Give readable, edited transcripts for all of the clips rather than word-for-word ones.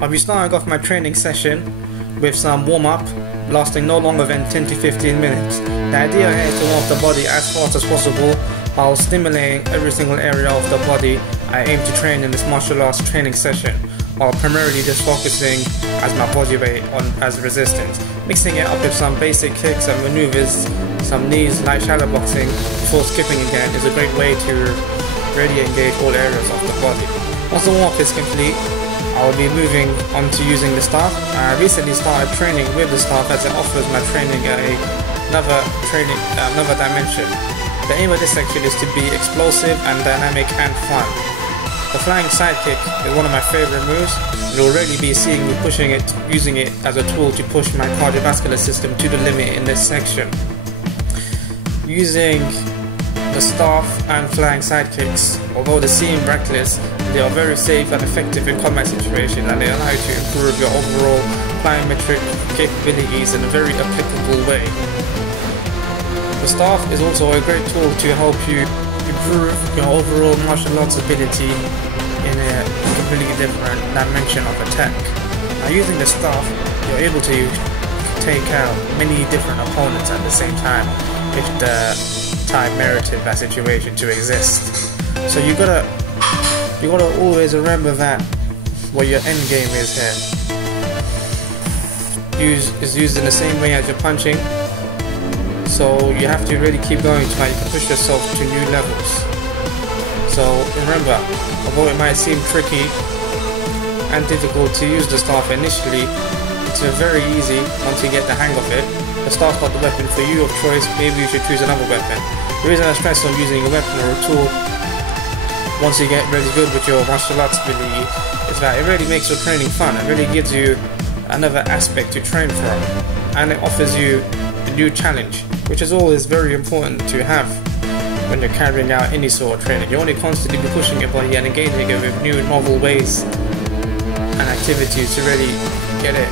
I'll be starting off my training session with some warm-up lasting no longer than 10 to 15 minutes. The idea here is to warm up the body as fast as possible while stimulating every single area of the body I aim to train in this martial arts training session, while primarily just focusing as my body weight on as resistance. Mixing it up with some basic kicks and maneuvers, some knees, light shadow boxing before skipping again is a great way to really engage all areas of the body. Once the warm-up is complete, I will be moving on to using the staff. I recently started training with the staff as it offers my training another dimension. The aim of this section is to be explosive and dynamic and fun. The flying sidekick is one of my favorite moves. You'll already be seeing me pushing it, using it as a tool to push my cardiovascular system to the limit in this section. Using the staff and flying sidekicks, although they seem reckless, they are very safe and effective in combat situations, and they allow you to improve your overall plyometric capabilities in a very applicable way. The staff is also a great tool to help you improve your overall martial arts ability in a completely different dimension of attack. Now, using the staff, you're able to take out many different opponents at the same time if the time merited that situation to exist. So you gotta always remember that what your end game is here. Is used in the same way as you're punching. So you have to really keep going to you can push yourself to new levels. So remember, although it might seem tricky and difficult to use the staff initially, it's very easy once you get the hang of it. The staff's not the weapon for you of choice. Maybe you should choose another weapon. The reason I stress on using a weapon or a tool once you get really good with your martial arts ability is that it really makes your training fun. It really gives you another aspect to train from, and it offers you a new challenge, which is always very important to have when you're carrying out any sort of training. You want to constantly be pushing your body and engaging it with new novel ways and activities to really get it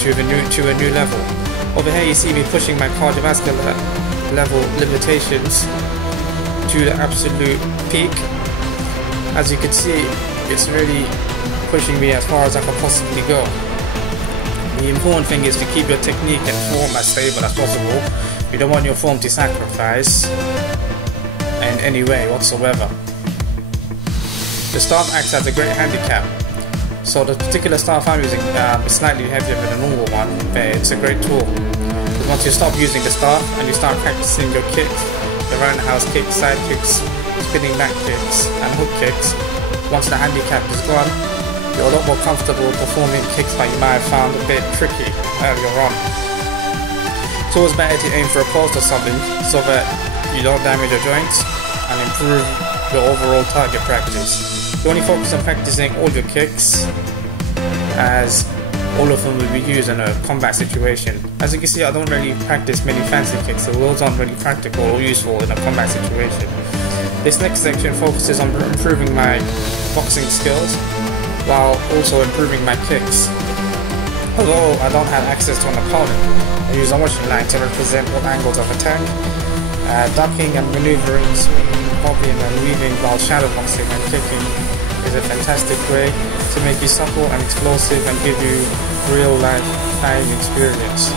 to a new level. Over here you see me pushing my cardiovascular level limitations to the absolute peak. As you can see, it's really pushing me as far as I can possibly go. The important thing is to keep your technique and form as stable as possible. You don't want your form to sacrifice in any way whatsoever. The staff acts as a great handicap. So the particular staff I'm using is slightly heavier than a normal one, but it's a great tool. But once you stop using the staff and you start practicing your kicks, the roundhouse kicks, side kicks, spinning back kicks and hook kicks, once the handicap is gone, you're a lot more comfortable performing kicks that you might have found a bit tricky earlier on. It's always better to aim for a post or something so that you don't damage your joints and improve your overall target practice. You only focus on practicing all your kicks, as all of them will be used in a combat situation. As you can see, I don't really practice many fancy kicks, so those aren't really practical or useful in a combat situation. This next section focuses on improving my boxing skills while also improving my kicks. Although I don't have access to an opponent, I use a washing line to represent all angles of attack. Ducking and maneuvering, swinging, bobbing and weaving while shadow boxing and kicking is a fantastic way to make you supple and explosive and give you real life fighting experience.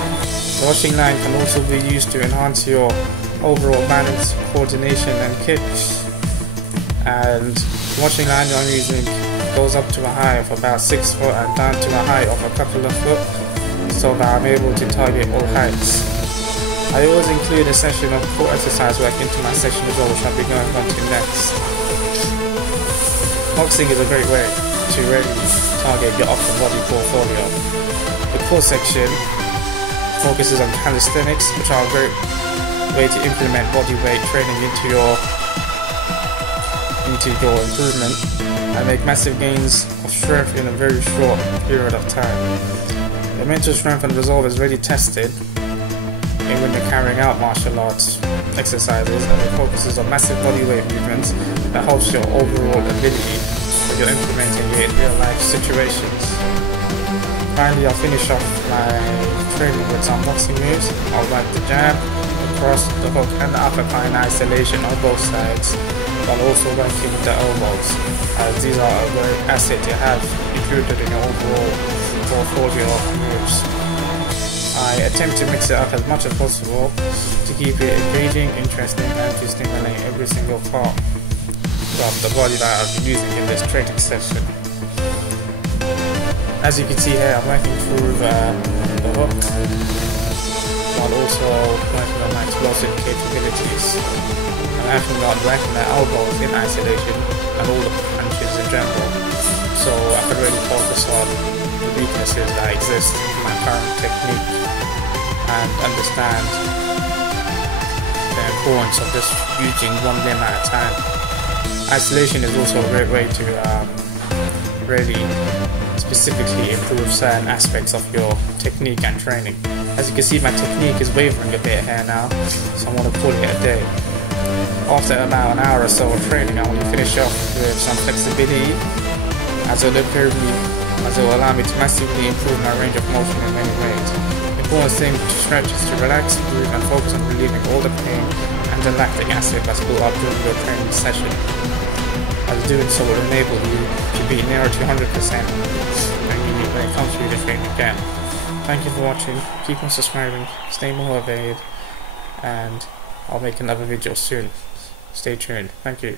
The washing line can also be used to enhance your overall balance, coordination and kicks. And the washing line I'm using goes up to a high of about 6 foot and down to a high of a couple of foot, so that I'm able to target all heights. I always include a session of core exercise work into my session as well, which I'll be going on to next. Boxing is a great way to really target your upper body portfolio. The core section focuses on calisthenics, which are a great way to implement body weight training into your improvement and make massive gains of strength in a very short period of time. The mental strength and resolve is really tested when you're carrying out martial arts exercises, and it focuses on massive body weight movements that helps your overall ability when you're implementing it in real life situations. Finally, I'll finish off my training with some boxing moves. I'll like the jab, the cross, the hook and the uppercut in isolation on both sides, while also working with the elbows, as these are a great asset to have if included in your overall portfolio of moves. I attempt to mix it up as much as possible to keep it engaging, interesting, and to stimulate every single part of the body that I'll be using in this training session. As you can see here, I'm working through the hook while also working on my explosive capabilities. I'm actually not working the elbows in isolation and all the punches in general, so I can really focus on the weaknesses that exist in my current technique and understand the importance of just using one limb at a time. Isolation is also a great way to really specifically improve certain aspects of your technique and training. As you can see, my technique is wavering a bit here now, so I'm going to call it a day. After about an hour or so of training, I want to finish off with some flexibility, as it will allow me to massively improve my range of motion in many ways. The important thing to stretch is to relax, breathe, and focus on relieving all the pain and the lactic acid that's built up during your training session, as doing so will enable you to be nearer to 100% when it comes to the training again. Thank you for watching, keep on subscribing, stay motivated, and I'll make another video soon. Stay tuned. Thank you.